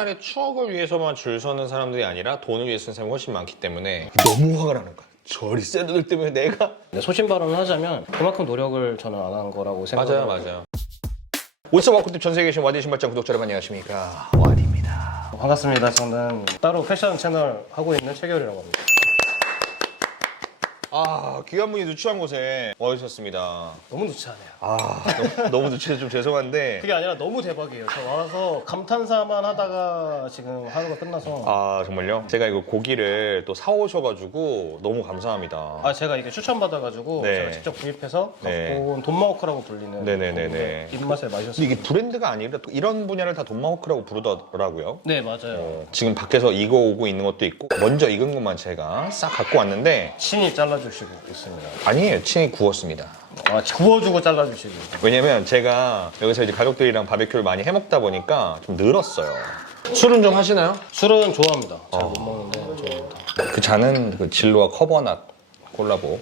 옛날의 추억을 위해서만 줄 서는 사람들이 아니라 돈을 위해 쓰는 사람이 훨씬 많기 때문에 너무 화가 나는 거야. 저 리셀러들 때문에 내가 소신 발언을 하자면 그만큼 노력을 저는 안 한 거라고 생각해요. 맞아요. 올서 와꾸팁 전 세계에 계신 와디 신발장 구독자 여러분 안녕하십니까, 와디입니다. 반갑습니다. 저는 따로 패션 채널 하고 있는 최결이라고 합니다. 아, 귀한 분이 누추한 곳에 와주셨습니다. 너무 누추하네요. 아, 너무 누추해서 좀 죄송한데 그게 아니라 너무 대박이에요. 저 와서 감탄사만 하다가 지금 하루가 끝나서 아, 정말요? 제가 이거 고기를 또 사오셔가지고 너무 감사합니다. 제가 이게 추천받아가지고 네. 제가 직접 구입해서 네. 갖고 온 돈마호크라고 불리는 네네네네. 고기인데 입맛에 근데 맞으셨어요. 이게 브랜드가 아니라 또 이런 분야를 다 돈마호크라고 부르더라고요. 네, 맞아요. 지금 밖에서 익어오고 있는 것도 있고 먼저 익은 것만 제가 싹 갖고 왔는데 친히 잘라주시고 있습니다. 아니에요, 친히 구웠습니다. 구워주고 잘라주시고. 왜냐면 제가 여기서 이제 가족들이랑 바베큐를 많이 해먹다 보니까 좀 늘었어요. 술은 좀 하시나요? 술은 좋아합니다. 잘 못 먹는데 좋아합니다. 그 잔은 그 진로와 커버넛 콜라보.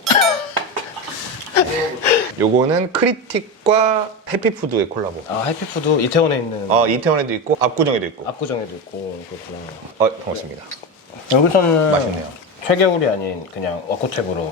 요거는 크리틱과 해피푸드의 콜라보. 해피푸드 이태원에 있는 이태원에도 있고 압구정에도 있고. 압구정에도 있고 그렇구나. 반갑습니다. 여기서는 맛있네요. 최겨울이 아닌 그냥 와꾸탭으로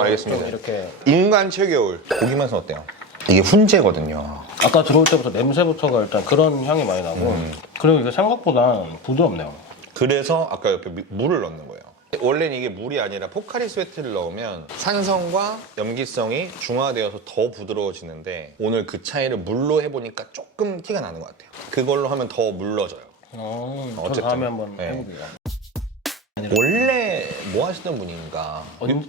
알겠습니다. 좀 이렇게 인간 최겨울. 고기 맛은 어때요? 이게 훈제거든요. 아까 들어올 때부터 냄새부터가 일단 그런 향이 많이 나고 그리고 이게 생각보다 부드럽네요. 그래서 아까 옆에 물을 넣는 거예요. 원래는 이게 물이 아니라 포카리 스웨트를 넣으면 산성과 염기성이 중화되어서 더 부드러워지는데 오늘 그 차이를 물로 해보니까 조금 티가 나는 것 같아요. 그걸로 하면 더 물러져요. 저 어쨌든. 다음에 한번 네. 해볼게요. 원래 뭐 하시던 분인가?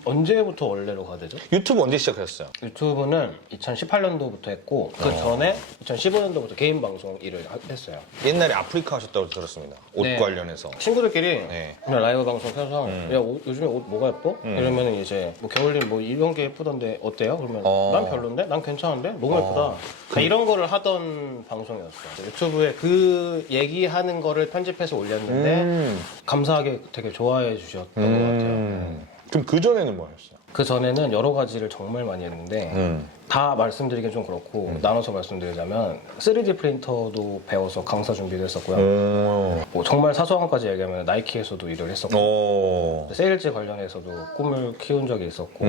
언제부터 원래로 가야 되죠? 유튜브 언제 시작하셨어요? 유튜브는 2018년도부터 했고 그 전에 2015년도부터 개인 방송 일을 했어요. 옛날에 아프리카 하셨다고 들었습니다. 옷 네. 관련해서. 친구들끼리 네. 그냥 라이브 방송 켜서 야 요즘에 옷 뭐가 예뻐? 이러면은 이제 뭐 겨울님 뭐 이런 게 예쁘던데 어때요? 그러면 난 별론데? 난 괜찮은데? 너무 예쁘다. 그러니까 이런 거를 하던 방송이었어요. 유튜브에 그 얘기하는 거를 편집해서 올렸는데 감사하게 되게 좋아해 주셨던 것 같아요. 그럼 그 전에는 뭐 하셨어요? 그 전에는 여러 가지를 정말 많이 했는데 다 말씀드리긴 좀 그렇고 나눠서 말씀드리자면 3D 프린터도 배워서 강사 준비도 했었고요. 뭐 정말 사소한 것까지 얘기하면 나이키에서도 일을 했었고 세일즈 관련해서도 꿈을 키운 적이 있었고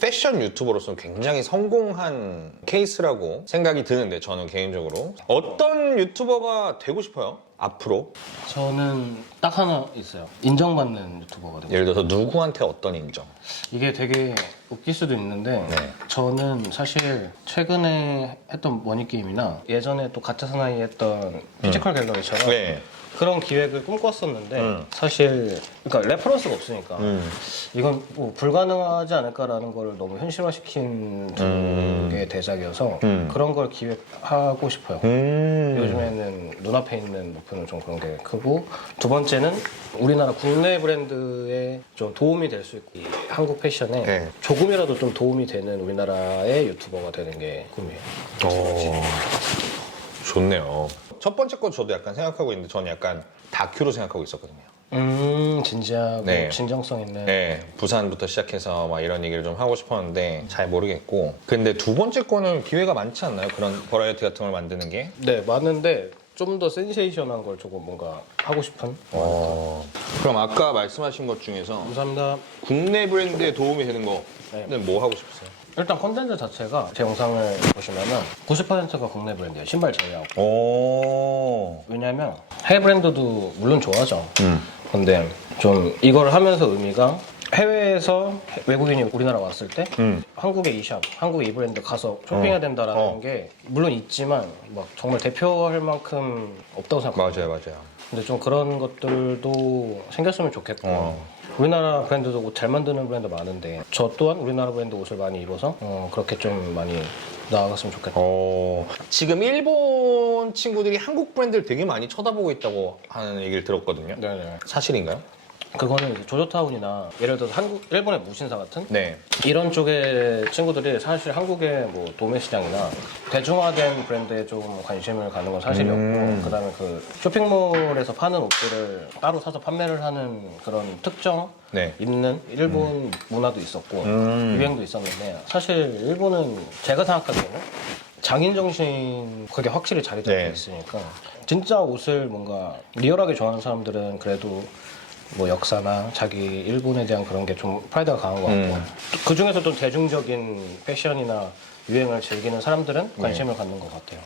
패션 유튜버로서는 굉장히 성공한 케이스라고 생각이 드는데 저는 개인적으로 어떤 유튜버가 되고 싶어요? 앞으로? 저는 딱 하나 있어요. 인정받는 유튜버거든요. 예를 들어서 누구한테 어떤 인정? 이게 되게 웃길 수도 있는데 네. 저는 사실 최근에 했던 머니게임이나 예전에 또 가짜 사나이 했던 피지컬 갤러리처럼 네. 그런 기획을 꿈꿨었는데 사실 그러니까 레퍼런스가 없으니까 이건 뭐 불가능하지 않을까라는 걸 너무 현실화시킨 두 개의 대작이어서 그런 걸 기획하고 싶어요. 요즘에는 눈앞에 있는 목표는 좀 그런 게 크고 두 번째는 우리나라 국내 브랜드에 좀 도움이 될 수 있고 이 한국 패션에 네. 조금이라도 좀 도움이 되는 우리나라의 유튜버가 되는 게 꿈이에요. 좋네요. 첫 번째 거 저도 약간 생각하고 있는데 저는 약간 다큐로 생각하고 있었거든요. 진지하고 네. 진정성 있는 네, 부산부터 시작해서 막 이런 얘기를 좀 하고 싶었는데 잘 모르겠고 근데 두 번째 거는 기회가 많지 않나요? 그런 버라이어티 같은 걸 만드는 게? 네, 많은데 좀 더 센세이션한 걸 조금 뭔가 하고 싶은? 그럼 아까 말씀하신 것 중에서 감사합니다. 국내 브랜드에 도움이 되는 거는 네. 뭐 하고 싶으세요? 일단 컨텐츠 자체가 제 영상을 보시면은 90%가 국내 브랜드예요. 신발 제외하고. 왜냐면 해외 브랜드도 물론 좋아하죠. 근데 좀 이걸 하면서 의미가 해외에서 외국인이 우리나라 왔을 때 한국의 이 샵, 한국의 이 브랜드 가서 쇼핑해야 된다라는 게 물론 있지만 막 정말 대표할 만큼 없다고 생각해요. 맞아요. 근데 좀 그런 것들도 생겼으면 좋겠고 우리나라 브랜드도 옷 잘 만드는 브랜드 많은데 저 또한 우리나라 브랜드 옷을 많이 입어서 그렇게 좀 많이 나아갔으면 좋겠다. 지금 일본 친구들이 한국 브랜드를 되게 많이 쳐다보고 있다고 하는 얘기를 들었거든요. 네네. 사실인가요? 그거는 이제 조조타운이나 예를 들어서 일본의 무신사 같은 네. 이런 쪽의 친구들이 사실 한국의 뭐 도매 시장이나 대중화된 브랜드에 좀 관심을 가는 건 사실이었고 그다음에 그 쇼핑몰에서 파는 옷들을 따로 사서 판매를 하는 그런 특정 네. 있는 일본 문화도 있었고 유행도 있었는데 사실 일본은 제가 생각하기에는 장인 정신 그게 확실히 자리 잡혀 네. 있으니까 진짜 옷을 뭔가 리얼하게 좋아하는 사람들은 그래도 뭐 역사나 자기 일본에 대한 그런 게 좀 프라이드가 강한 것 같고 그 중에서 좀 대중적인 패션이나 유행을 즐기는 사람들은 관심을 갖는 것 같아요.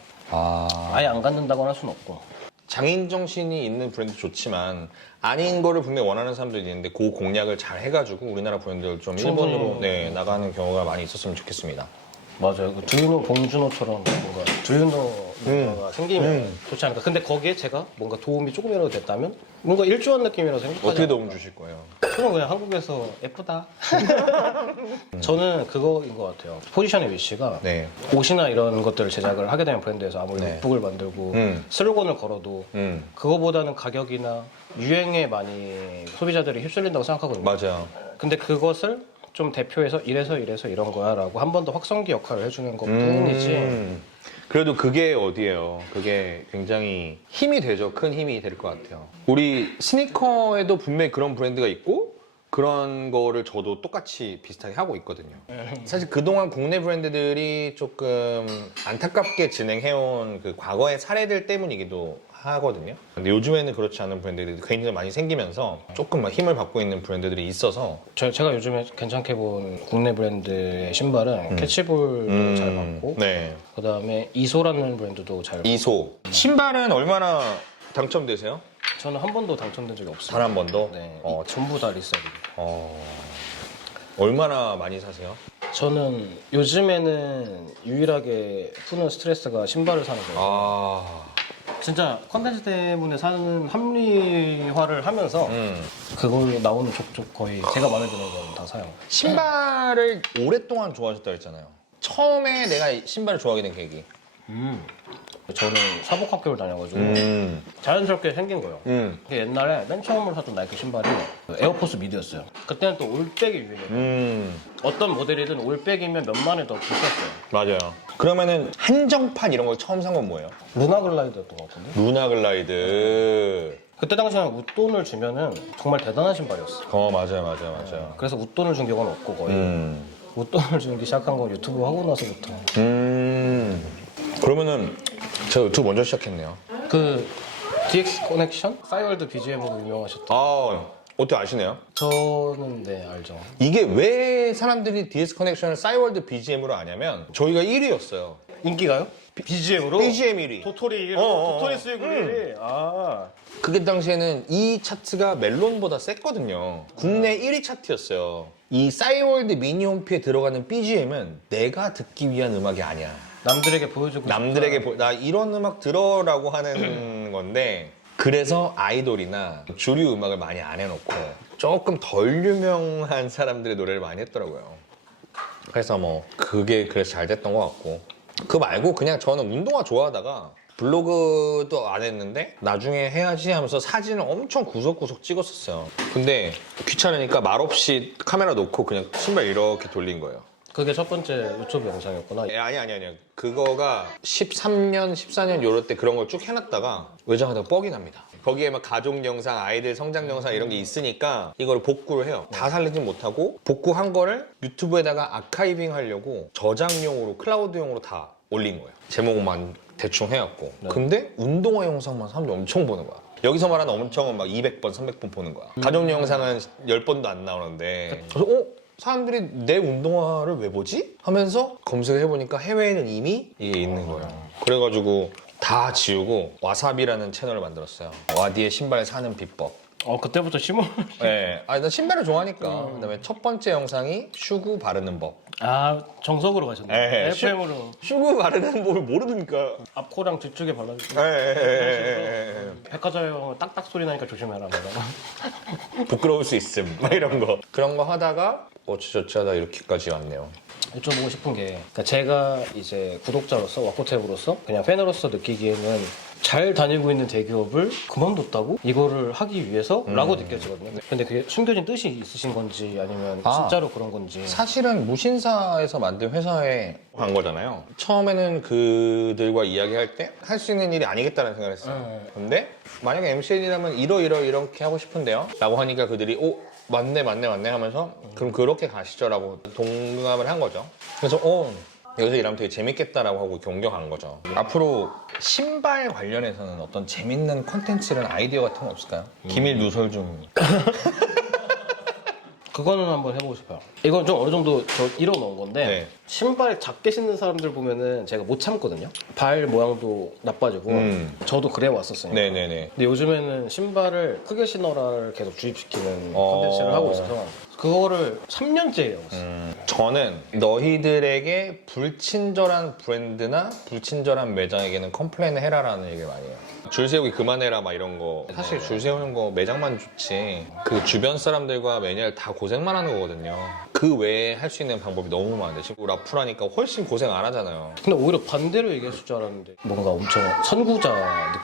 아예 안 갖는다고는 할 수는 없고. 장인 정신이 있는 브랜드 좋지만 아닌 거를 분명히 원하는 사람들이 있는데 그 공략을 잘 해가지고 우리나라 브랜드를 좀 충분히. 일본으로 나가는 경우가 많이 있었으면 좋겠습니다. 맞아요. 그 두유노 봉준호처럼 뭔가 두유노가 생기면 좋지 않을까. 근데 거기에 제가 뭔가 도움이 조금이라도 됐다면 뭔가 일조한 느낌이라서 행복하지 어떻게 않을까. 도움 주실 거예요? 저는 그냥 한국에서 예쁘다. 저는 그거인 것 같아요. 포지션의 위치가 네. 옷이나 이런 것들을 제작을 하게 되면 브랜드에서 아무리 네. 룩북을 만들고 음. 슬로건을 걸어도 음. 그거보다는 가격이나 유행에 많이 소비자들이 휩쓸린다고 생각하거든요. 맞아요. 근데 그것을 좀 대표해서 이래서 이런 거야 라고 한 번 더 확성기 역할을 해주는 것 뿐이지. 그래도 그게 어디예요? 그게 굉장히 힘이 되죠. 큰 힘이 될 것 같아요. 우리 스니커에도 분명히 그런 브랜드가 있고 그런 거를 저도 똑같이 비슷하게 하고 있거든요. 사실 그동안 국내 브랜드들이 조금 안타깝게 진행해온 그 과거의 사례들 때문이기도 하거든요. 근데 요즘에는 그렇지 않은 브랜드들이 굉장히 많이 생기면서 조금 막 힘을 받고 있는 브랜드들이 있어서 제가 요즘에 괜찮게 본 국내 브랜드의 신발은 캐치볼도 잘 받고 네. 그 다음에 이소라는 브랜드도 잘 받고 이소. 신발은 얼마나 당첨되세요? 저는 한 번도 당첨된 적이 없어요. 단 한 번도? 네, 전부 다 리셀이에요. 얼마나 많이 사세요? 저는 요즘에는 유일하게 푸는 스트레스가 신발을 사는 거예요. 진짜 컨텐츠 때문에 사는 합리화를 하면서 그걸로 나오는 족족 거의 제가 마음에 드는 건 다 사요. 신발을 오랫동안 좋아하셨다고 했잖아요. 처음에 내가 신발을 좋아하게 된 계기. 저는 사복학교를 다녀가지고 자연스럽게 생긴 거예요. 근데 옛날에 맨 처음으로 샀던 나이키 신발이 에어포스 미드였어요. 그때는 또 올백이 유행이에요. 어떤 모델이든 올백이면 몇만 원 더 비쌌어요. 맞아요. 그러면은 한정판 이런 걸 처음 산 건 뭐예요? 루나 글라이드였던 것 같은데? 루나 글라이드. 그때 당시에는 웃돈을 주면은 정말 대단한 신발이었어요. 맞아요. 그래서 웃돈을 준 경우는 없고 거의 웃돈을 주기 시작한 건 유튜브 하고 나서부터. 그러면은 제가 유튜브 먼저 시작했네요. 그 DX 커넥션? 싸이월드 BGM으로 유명하셨던. 어떻게 아시네요? 저는 네 알죠. 이게 왜 사람들이 DS 커넥션을 싸이월드 BGM으로 아냐면 저희가 1위였어요. 인기가요? BGM으로? BGM 1위. 도토리 스위글이. 그게 당시에는 이 차트가 멜론보다 셌거든요. 국내 1위 차트였어요. 이 싸이월드 미니홈피에 들어가는 BGM은 내가 듣기 위한 음악이 아니야. 남들에게 보여주고 남들에게 나 이런 음악 들어라고 하는 건데 그래서 아이돌이나 주류 음악을 많이 안 해놓고 조금 덜 유명한 사람들의 노래를 많이 했더라고요. 그래서 뭐 그게 그래서 잘 됐던 것 같고 그 말고 그냥 저는 운동화 좋아하다가 블로그도 안 했는데 나중에 해야지 하면서 사진을 엄청 구석구석 찍었었어요. 근데 귀찮으니까 말없이 카메라 놓고 그냥 신발 이렇게 돌린 거예요. 그게 첫 번째 유튜브 영상이었구나. 아니. 그거가 13년, 14년 요럴 때 그런 걸 쭉 해놨다가 외장하다가 뻑이 납니다. 거기에 막 가족 영상, 아이들 성장 영상 이런 게 있으니까 이걸 복구를 해요. 다 살리진 못하고 복구한 거를 유튜브에다가 아카이빙 하려고 저장용으로, 클라우드용으로 다 올린 거예요. 제목만 대충 해갖고. 근데 운동화 영상만 사람들이 엄청 보는 거야. 여기서 말하는 엄청은 막 200번, 300번 보는 거야. 가족 영상은 10번도 안 나오는데 그래서 사람들이 내 운동화를 왜 보지? 하면서 검색을 해보니까 해외에는 이미 이게 있는 거예요. 그래가지고 다 지우고 와사비라는 채널을 만들었어요. 와디의 신발 사는 비법. 그때부터 심을. 네. 나 신발을 좋아하니까. 그다음에 첫 번째 영상이 슈구 바르는 법. 정석으로 가셨네. 네, FM으로 슈구 바르는 법을 모르니까. 앞코랑 뒤쪽에 발라주고. 백화점 딱딱 소리 나니까 조심해라. 부끄러울 수 있음. 막 이런 거. 그런 거 하다가 어찌저찌 하다 이렇게까지 왔네요. 여쭤보고 싶은 게 그러니까 제가 이제 구독자로서 와코탭으로서 그냥 팬으로서 느끼기에는 잘 다니고 있는 대기업을 그만뒀다고? 이거를 하기 위해서? 라고 느껴지거든요. 근데 그게 숨겨진 뜻이 있으신 건지 아니면 진짜로 그런 건지. 사실은 무신사에서 만든 회사에 간 거잖아요. 처음에는 그들과 이야기할 때 할 수 있는 일이 아니겠다는 생각을 했어요. 근데 만약에 MCN이라면 이렇게 하고 싶은데요? 라고 하니까 그들이 맞네 하면서 그럼 그렇게 가시죠 라고 동감을 한 거죠. 그래서 여기서 일하면 되게 재밌겠다라고 하고 경력한 거죠. 앞으로 신발 관련해서는 어떤 재밌는 콘텐츠는 아이디어 같은 건 없을까요? 기밀 누설 중. 그거는 한번 해보고 싶어요. 이건 좀 어느 정도 저 이뤄놓은 건데 네. 신발 작게 신는 사람들 보면은 제가 못 참거든요. 발 모양도 나빠지고 저도 그래 왔었으니까. 네네네. 근데 요즘에는 신발을 크게 신어라를 계속 주입시키는 어. 콘텐츠를 하고 있어서 그거를 3년째 해요. 저는 너희들에게 불친절한 브랜드나 불친절한 매장에게는 컴플레인을 해라라는 얘기를 많이 해요. 줄 세우기 그만해라 막 이런 거. 사실 줄 세우는 거 매장만 좋지. 그 주변 사람들과 매니아를 다 고생만 하는 거거든요. 그 외에 할 수 있는 방법이 너무 많은데 지금 라프라니까 훨씬 고생 안 하잖아요. 근데 오히려 반대로 얘기했을 줄 알았는데 뭔가 엄청 선구자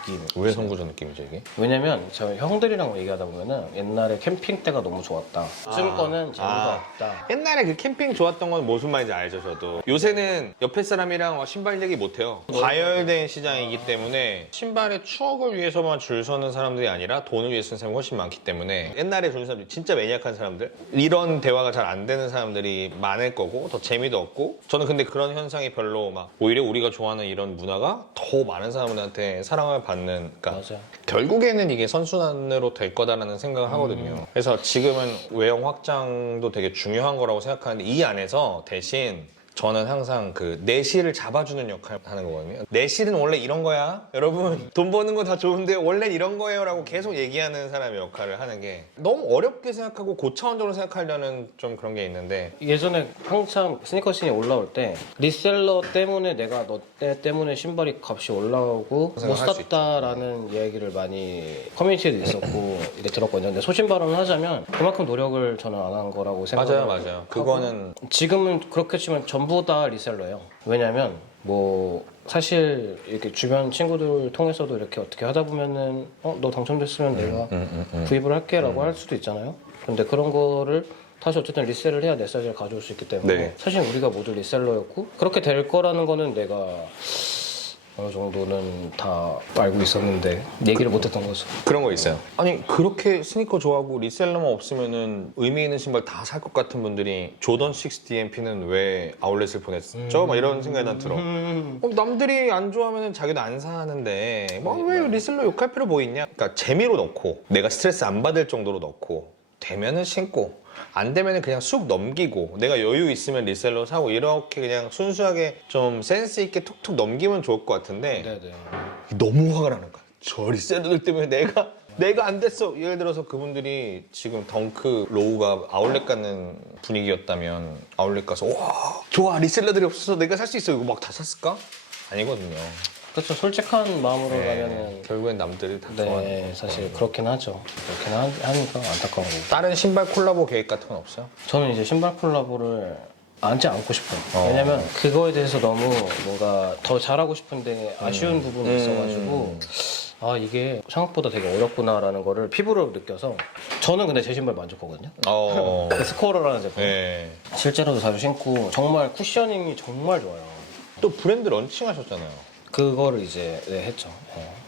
느낌. 왜 선구자 느낌이죠 이게? 왜냐면 저 형들이랑 얘기하다 보면은 옛날에 캠핑 때가 너무 좋았다. 요즘 거는 재미가 없다. 옛날에 그 캠핑 좋았던 건 무슨 말인지 알죠 저도. 요새는 옆에 사람이랑 신발 얘기 못해요. 과열된 시장이기 때문에 신발의 추억을 위해서만 줄 서는 사람들이 아니라 돈을 위해 쓰는 사람이 훨씬 많기 때문에 옛날에 주는 사람들이 진짜 매니악한 사람들, 이런 대화가 잘 안 되는 사람들이 많을 거고 더 재미도 없고, 저는 근데 그런 현상이 별로 막 오히려 우리가 좋아하는 이런 문화가 더 많은 사람들한테 사랑을 받는, 그러니까 맞아. 결국에는 이게 선순환으로 될 거다라는 생각을 하거든요. 그래서 지금은 외형 확장도 되게 중요한 거라고 생각하는데 이 안에서 대신 저는 항상 그 내실을 잡아주는 역할을 하는 거거든요. 내실은 원래 이런 거야. 여러분 돈 버는 거 다 좋은데 원래 이런 거예요 라고 계속 얘기하는 사람의 역할을 하는 게 너무 어렵게 생각하고 고차원적으로 생각하려는 좀 그런 게 있는데, 예전에 한참 스니커 씬이 올라올 때 리셀러 때문에 내가 너 때문에 신발이 값이 올라오고 못 생각할 수 샀다라는 이야기를 많이 커뮤니티에도 있었고 이게 들었거든요. 근데 소신 발언을 하자면 그만큼 노력을 저는 안 한 거라고 생각해요. 맞아요. 그거는 지금은 그렇게 치면 전부 다 리셀러예요. 왜냐면 뭐 사실 이렇게 주변 친구들 통해서도 이렇게 어떻게 하다 보면은 너 당첨됐으면 내가 구입을 할게라고 할 수도 있잖아요. 근데 그런 거를 다시 어쨌든 리셀을 해야 내 사이즈를 가져올 수 있기 때문에 네. 사실 우리가 모두 리셀러였고 그렇게 될 거라는 거는 내가 어느 정도는 다 알고 있었는데 얘기를 못했던 거죠. 그런 거 있어요. 아니 그렇게 스니커 좋아하고 리셀러만 없으면은 의미 있는 신발 다 살 것 같은 분들이 조던 6 DMP는 왜 아울렛을 보냈죠? 막 이런 생각이 난 들어. 남들이 안 좋아하면 자기도 안 사는데 뭐 왜 리셀러 욕할 필요 뭐 있냐? 그러니까 재미로 넣고 내가 스트레스 안 받을 정도로 넣고 되면은 신고 안 되면은 그냥 쑥 넘기고 내가 여유 있으면 리셀러 사고 이렇게 그냥 순수하게 좀 센스 있게 툭툭 넘기면 좋을 것 같은데 네네. 너무 화가 나는 거야. 저 리셀러들 때문에 내가 안 됐어. 예를 들어서 그분들이 지금 덩크 로우가 아울렛 가는 분위기였다면 아울렛 가서 와 좋아 리셀러들이 없어서 내가 살 수 있어 이거 막 다 샀을까? 아니거든요. 그렇죠. 솔직한 마음으로 네, 가면은 결국엔 남들이 다 좋아하는 네, 거죠. 사실 그렇긴 하죠. 그렇긴 하니까 안타까운 거고. 다른 신발 콜라보 계획 같은 건 없어요? 저는 이제 신발 콜라보를 앉지 않고 싶어요. 어. 왜냐면 그거에 대해서 너무 뭔가 더 잘하고 싶은데 아쉬운 부분이 있어가지고 아 이게 생각보다 되게 어렵구나라는 거를 피부로 느껴서 저는 근데 제 신발 만족하거든요. 그 스코어라는 제품 네. 실제로도 자주 신고 정말 쿠셔닝이 정말 좋아요. 또 브랜드 런칭 하셨잖아요. 그거를 이제 했죠.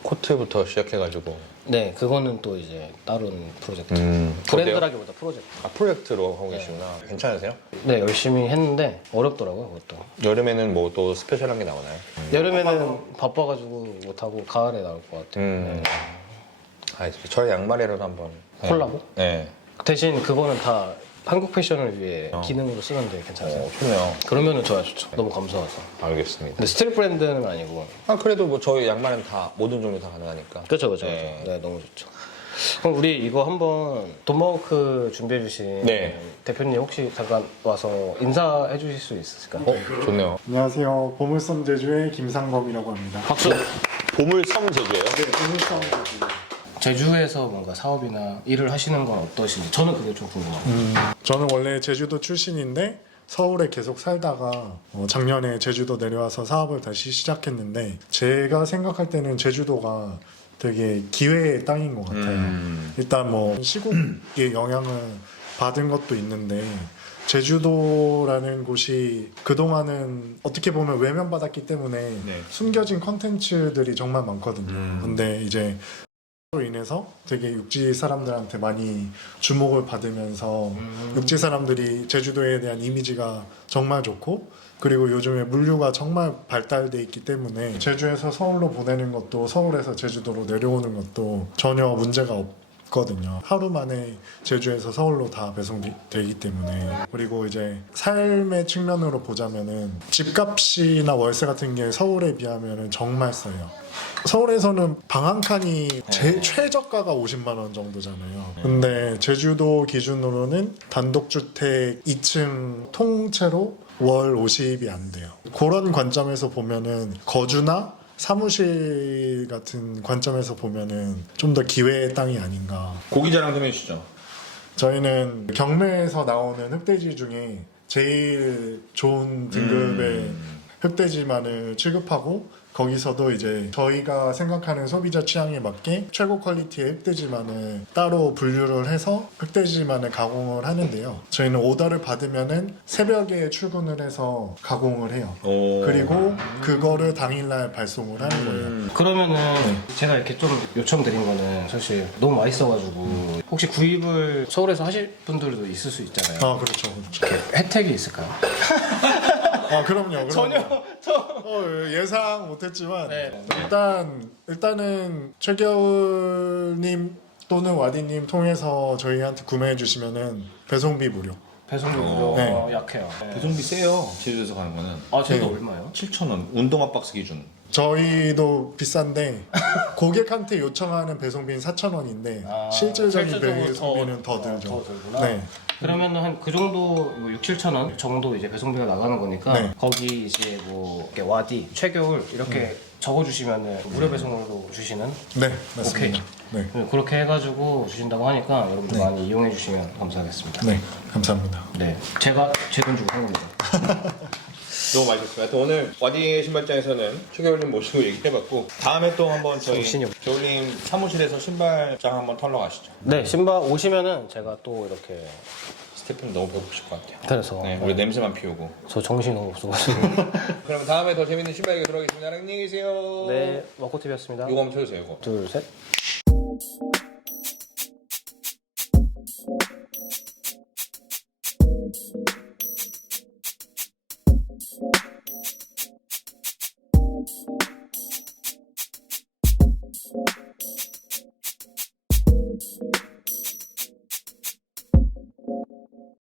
코트부터 시작해가지고. 네, 그거는 또 이제 다른 프로젝트. 어때요? 브랜드라기보다 프로젝트. 아, 프로젝트로 하고 계시구나. 괜찮으세요? 네, 열심히 했는데 어렵더라고요, 그것도. 여름에는 뭐 또 스페셜한 게 나오나요? 여름에는 바빠가지고 못하고 가을에 나올 것 같아요. 네. 아, 저희 양말이라도 한번. 콜라보? 네. 대신 그거는 다 한국 패션을 위해 기능으로 쓰는데 괜찮아요. 좋네요. 그러면은 좋죠. 너무 감사하죠. 알겠습니다. 근데 스트릿 브랜드는 아니고. 아, 그래도 뭐 저희 양말은 다 모든 종류 다 가능하니까. 그렇죠. 네. 네, 너무 좋죠. 그럼 우리 이거 한번 돈마호크 준비해주신 네. 대표님 혹시 잠깐 와서 인사해 주실 수 있으실까요? 좋네요. 안녕하세요. 보물섬 제주의 김상범이라고 합니다. 박수! 보물섬 제주예요? 네, 보물섬 제주. 제주에서 뭔가 사업이나 일을 하시는 건 어떠신지 저는 그게 좀 궁금해요. 저는 원래 제주도 출신인데 서울에 계속 살다가 작년에 제주도 내려와서 사업을 다시 시작했는데 제가 생각할 때는 제주도가 되게 기회의 땅인 것 같아요. 일단 뭐 시국의 영향을 받은 것도 있는데 제주도라는 곳이 그동안은 어떻게 보면 외면받았기 때문에 숨겨진 컨텐츠들이 정말 많거든요. 근데 이제 로 인해서 되게 육지 사람들한테 많이 주목을 받으면서 육지 사람들이 제주도에 대한 이미지가 정말 좋고, 그리고 요즘에 물류가 정말 발달돼 있기 때문에 제주에서 서울로 보내는 것도 서울에서 제주도로 내려오는 것도 전혀 문제가 없거든요. 하루 만에 제주에서 서울로 다 배송되기 때문에. 그리고 이제 삶의 측면으로 보자면은 집값이나 월세 같은 게 서울에 비하면은 정말 싸요. 서울에서는 방 한 칸이 최저가가 50만 원 정도잖아요. 근데 제주도 기준으로는 단독주택 2층 통째로 월 50이 안 돼요. 그런 관점에서 보면은 거주나 사무실 같은 관점에서 보면은 좀 더 기회의 땅이 아닌가. 고기 자랑 좀 해주시죠. 저희는 경매에서 나오는 흑돼지 중에 제일 좋은 등급의 흑돼지만을 취급하고, 거기서도 이제 저희가 생각하는 소비자 취향에 맞게 최고 퀄리티의 흑돼지만을 따로 분류를 해서 흑돼지만을 가공을 하는데요. 저희는 오더를 받으면은 새벽에 출근을 해서 가공을 해요. 그리고 그거를 당일날 발송을 하는 거예요. 그러면은 제가 이렇게 좀 요청드린 거는 사실 너무 맛있어가지고 혹시 구입을 서울에서 하실 분들도 있을 수 있잖아요. 아, 그렇죠. 이렇게 혜택이 있을까요? 아, 그럼요. 예상 못했지만 일단은 최겨울님 또는 와디님 통해서 저희한테 구매해 주시면은 배송비 무료. 배송비 무료 네. 약해요. 배송비 세요. 제주도에서 가는 거는. 아, 제가 네. 얼마요? 7,000원. 운동화 박스 기준. 저희도 비싼데 고객한테 요청하는 배송비는 4,000원인데 실질적인 실질적으로 배송비는 더 들죠. 더 들구나. 네. 그러면 한 그 정도 6, 7천 원 정도 이제 배송비가 나가는 거니까 네. 거기 이제 뭐 이렇게 와디, 최겨울 이렇게 적어주시면은 무료 배송으로 주시는 네, 맞습니다. 네. 그렇게 해가지고 주신다고 하니까 여러분들 많이 이용해 주시면 감사하겠습니다. 네, 감사합니다. 네, 제가 제 돈 주고 산 겁니다. 너무 맛있었어요. 하여튼 오늘 와디 신발장에서는 최겨울님 모시고 얘기해봤고, 다음에 또 한번 저희 정신이 없- 겨울님 사무실에서 신발장 한번 털러 가시죠. 네, 신발 오시면은 제가 또 이렇게 스태프는 너무 배고프실 것 같아요. 그래서 네, 우리 냄새만 피우고. 저 정신이 너무 없어가지고. 그럼 다음에 더 재밌는 신발 얘기 들어가겠습니다. 안녕히 계세요. 네, 와코TV였습니다. 이거 한번 쳐주세요. 이거. 둘, 셋.